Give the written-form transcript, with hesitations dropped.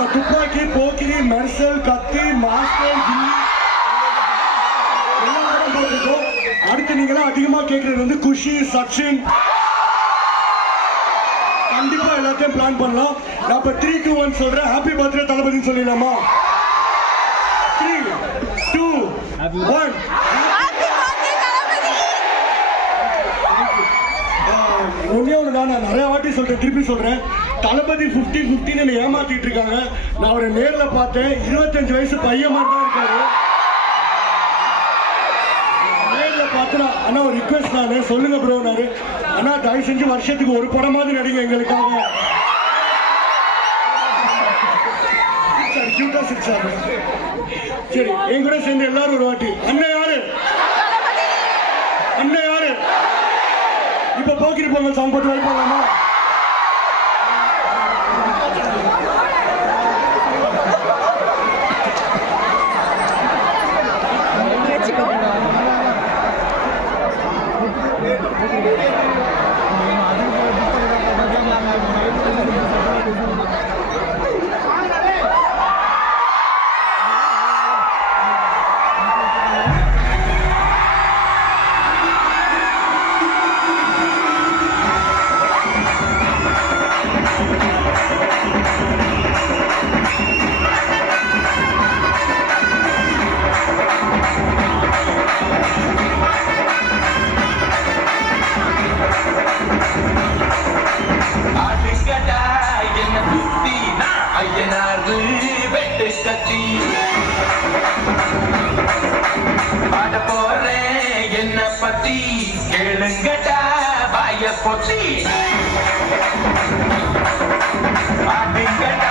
நம்ம துப்பாக்கி போக்கிரி மெர்சல் கத்தி மாஸ்டர் எல்லாம் போட்டிருக்கோம். அடுத்து நீங்களாம் அதிகமா கேட்கறது வந்து குஷி சச்சின். கண்டிப்பா எல்லாத்தையும் பிளான் பண்ணலாம். நான் இப்ப 3, 2, 1 சொல்றேன். ஹாப்பி பர்த்டே தளபதினு சொல்லிடலாமா? 3, 2, 1. ஒன்னே ஒன்று நான் நிறைய வாட்டி சொல்றேன், திருப்பி சொல்றேன். தளபதி 50-50 ஏமாத்திட்டு இருக்காங்க. நான் அவரை நேர்ல பார்த்தேன். 25 வயசு பையன் மாதிரி தான் இருக்காரு. நேர்ல பார்த்தா ஆனா ஒரு ரிக்வெஸ்ட் நானு சொல்லுங்க ப்ரோ நானு ஆனா தயவு செஞ்சு வருஷத்துக்கு ஒரு படமாவது நடிங்க எங்களுக்காக. சரி என் கூட சேர்ந்து எல்லாரும் ஒரு வாட்டி அண்ணன் யாரு அண்ணன் யாரு இப்ப போக்கிரி பொங்கல் சாங் போட்டு வைப்பாங்கம்மா. பாட போறேன் என்ன பத்தி கேளுங்கடா வாய பொத்தி பாடுங்கடா